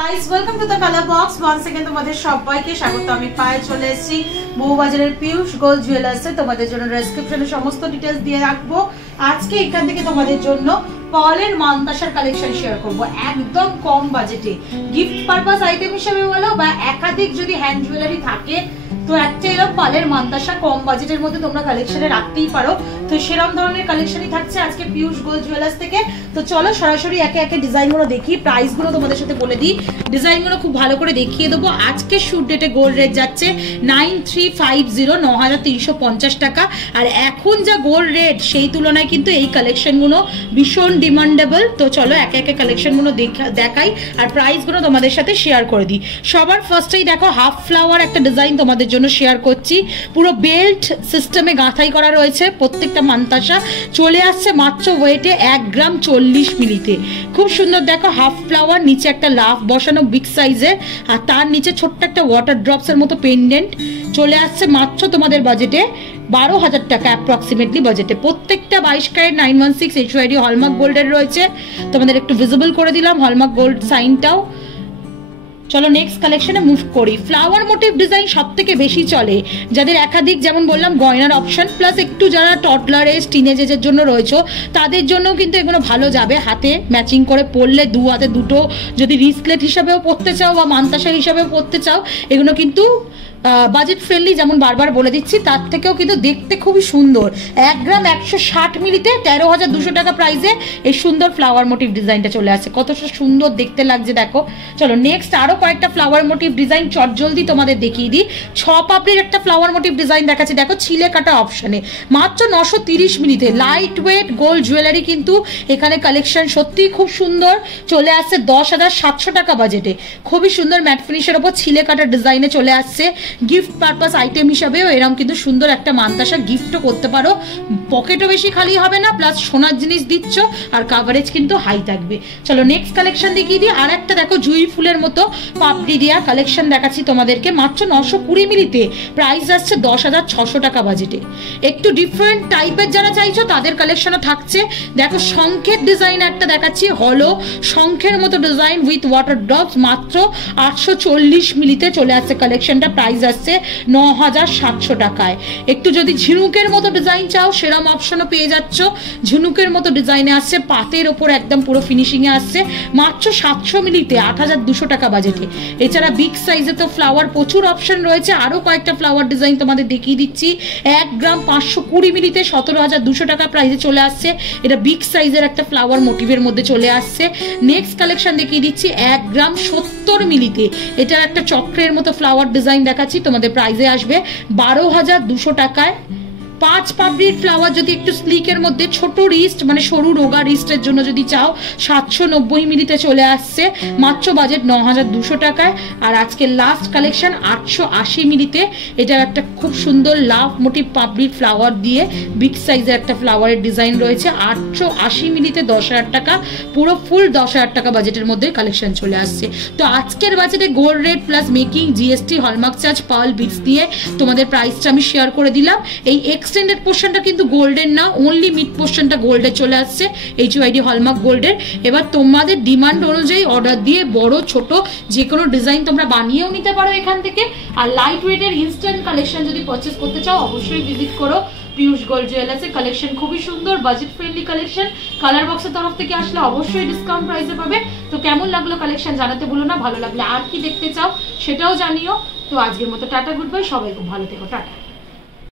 Guys welcome to the colour box once again তোমাদের সবাইকে স্বাগত। আমি পায়ে চলে এসেছি বউবাজারের পিউষ গোল্ড জুয়েলার্সে। তোমাদের জন্য ডেসক্রিপশনে সমস্ত ডিটেইলস দিয়ে রাখবো। আজকে এখান থেকে তোমাদের জন্য পলের মানতাসার কালেকশন শেয়ার করব একদম কম বাজেটে। গিফট পারপাস আইটেম হিসেবে বলো বা একাধিক যদি হ্যান্ড জুয়েলারি থাকে তো একটা এরকম পালের মানতাসা কম বাজেটের মধ্যে তোমরা কালেকশনে রাখতেই পারো। তো সেরকম ধরনের কালেকশনই থাকছে আজকে পিউষ গোল্ড জুয়েলার্স থেকে। তো চলো সরাসরি একে একে ডিজাইনগুলো দেখি, প্রাইসগুলো তোমাদের সাথে বলে দিই, ডিজাইনগুলো খুব ভালো করে দেখিয়ে দেবো। আজকে শুট ডেটে গোল্ড রেট যাচ্ছে 9350 9350 টাকা। আর এখন যা গোল্ড রেট সেই তুলনায় কিন্তু এই কালেকশনগুলো ভীষণ ডিমান্ডেবল। তো চলো একে একে কালেকশনগুলো দেখাই আর প্রাইসগুলো তোমাদের সাথে শেয়ার করে দিই। সবার ফার্স্টেই দেখো হাফ ফ্লাওয়ার একটা ডিজাইন তোমাদের জন্য শেয়ার করছি। পুরো বেল্ট সিস্টেমে গাঁথাই করা রয়েছে প্রত্যেকটা মানতাসা। চলে আসছে মাত্র ওয়েটে 1 গ্রাম 40 মিলিতে। খুব সুন্দর দেখো হাফ ফ্লাওয়ার, নিচে একটা লাভ বসানো বিগ সাইজের, আর তার নিচে ছোট্ট একটা ওয়াটার ড্রপসের মতো পেন্ডেন্ট। চলে আসছে মাত্র তোমাদের বাজেটে 12,000 টাকা অ্যাপ্রক্সিমেটলি বাজেটে। প্রত্যেকটা 22 ক্যারেট 916 HYD হলমার্ক গোল্ডের রয়েছে। তোমাদের একটু ভিজিবল করে দিলাম হলমার্ক গোল্ড সাইনটাও। চলো নেক্সট কালেকশনে মুভ করি। ফ্লাওয়ার মোটিভ ডিজাইন সব থেকে বেশি চলে যাদের একাধিক, যেমন বললাম গয়নার অপশন প্লাস একটু যারা টডলার এজ টিনেজ এজের জন্য রয়েছে তাদের জন্যও কিন্তু এগুলো ভালো যাবে। হাতে ম্যাচিং করে পরলে, দু হাতে দুটো যদি রিসলেট হিসাবেও পরতে চাও বা মানতাসা হিসাবেও পরতে চাও, এগুলো কিন্তু বাজেট ফ্রেন্ডলি। যেমন বারবার বলে দিচ্ছি, তার থেকেও কিন্তু দেখতে খুবই সুন্দর। 1 গ্রাম 160 মিলিতে 13,200 টাকা প্রাইসে এই সুন্দর ফ্লাওয়ার মোটিভ ডিজাইনটা চলে আসছে। কতটা সুন্দর দেখতে লাগছে দেখো। চলো নেক্সট আরো কয়েকটা ফ্লাওয়ার মোটিভ ডিজাইন চটজলদি তোমাদের দেখিয়ে দিই। 6 পাপড়ির একটা ফ্লাওয়ার মোটিভ ডিজাইন দেখাচ্ছি দেখো, ছিলে কাটা অপশনে মাত্র 930 মিলিতে। লাইট ওয়েট গোল্ড জুয়েলারি কিন্তু এখানে কালেকশন সত্যিই খুব সুন্দর। চলে আসছে 10,700 টাকা বাজেটে। খুবই সুন্দর ম্যাট ফিনিশের ওপর ছিলে কাটা ডিজাইনে চলে আসছে। গিফট পারপাস আইটেম হিসাবেও এরকম কিন্তু সুন্দর একটা মানতাসা গিফটও করতে পারো। পকেটও বেশি খালি হবে না, প্লাস সোনার জিনিস দিচ্ছ আর কাভারেজ কিন্তু হাই থাকবে। চলো নেক্সট কালেকশন দেখিয়ে দিই। আর একটা দেখো জুই ফুলের মতো পাপড়ি দেওয়া কালেকশন দেখাচ্ছি তোমাদেরকে মাত্র 920 মিলিতে। প্রাইস আসছে 10,600 টাকা বাজেটে। একটু ডিফারেন্ট টাইপের যারা চাইছো তাদের কালেকশনও থাকছে। দেখো শঙ্খের ডিজাইন একটা দেখাচ্ছি, হলো শঙ্খের মতো ডিজাইন উইথ ওয়াটার ড্রপস মাত্র 840 মিলিতে চলে আসছে কালেকশনটা। প্রাইস আসছে 9,700 টাকায়। একটু যদি ঝিনুকের মতো ডিজাইন চাও সেরকম অপশনও পেয়ে যাচ্ছ। ঝিনুকের মতো ডিজাইনে আসছে, পাতের ওপর একদম পুরো ফিনিশিং এ আসছে মাত্র 700 মিলিতে 8,200 টাকা বাজেটে। এছাড়া বিগ সাইজে তো ফ্লাওয়ার প্রচুর অপশন রয়েছে। আরো কয়েকটা ফ্লাওয়ার ডিজাইন তোমাদের দেখিয়ে দিচ্ছি। 1 গ্রাম 520 মিলিতে 17,200 টাকা প্রাইসে চলে আসছে। এটা বিগ সাইজের একটা ফ্লাওয়ার মোটিভের মধ্যে চলে আসছে। নেক্সট কালেকশন দেখিয়ে দিচ্ছি 1 গ্রাম 70 মিলিতে। এটার একটা চক্রের মতো ফ্লাওয়ার ডিজাইন দেখাচ্ছি, তোমাদের প্রাইসে আসবে 12,200 টাকায়। 5 পাপড়ির ফ্লাওয়ার যদি একটু স্লিকের মধ্যে ছোট রিস্ট মানে সরু রোগা রিস্টের জন্য যদি চাও 790 মিলিতে চলে আসছে মাত্র বাজেট 9,200 টাকায়। আর আজকে লাস্ট কালেকশন 880 মিলিতে। এটার একটা খুব সুন্দর লাভ মোটিভ পাপড়ির ফ্লাওয়ার দিয়ে বিগ সাইজের একটা ফ্লাওয়ারের ডিজাইন রয়েছে। 880 মিলিতে 10,000 টাকা, পুরো ফুল 10,000 টাকা বাজেটের মধ্যে কালেকশন চলে আসছে। তো আজকের বাজেটে gold rate plus making GST hallmark charge pearl beads দিয়ে তোমাদের প্রাইসটা আমি শেয়ার করে দিলাম। এই এক্সটেন্ডেড পোর্শনটা কিন্তু গোল্ডের না, অনলি মিড পোর্শনটা গোল্ডের চলে আসছে HYD হলমার্ক গোল্ডের। এবার তোমাদের ডিমান্ড অনুযায়ী অর্ডার দিয়ে বড় ছোট যে কোনো ডিজাইন তোমরা বানিয়েও নিতে পারো এখান থেকে। আর লাইট ওয়েটের ইনস্ট্যান্ট কালেকশন যদি পারচেস করতে চাও অবশ্যই ভিজিট করো পিউষ গোল্ড জুয়েলার্সের। কালেকশন খুবই সুন্দর, বাজেট ফ্রেন্ডলি কালেকশন। কালার বক্সের তরফ থেকে আসলে অবশ্যই ডিসকাউন্ট প্রাইসে পাবে। তো কেমন লাগলো কালেকশন জানাতে ভুলো না। ভালো লাগলে আর কি দেখতে চাও সেটাও জানিও। তো আজকের মতো টাটা, গুড বাই, সবাই খুব ভালো থেকো, টাটা।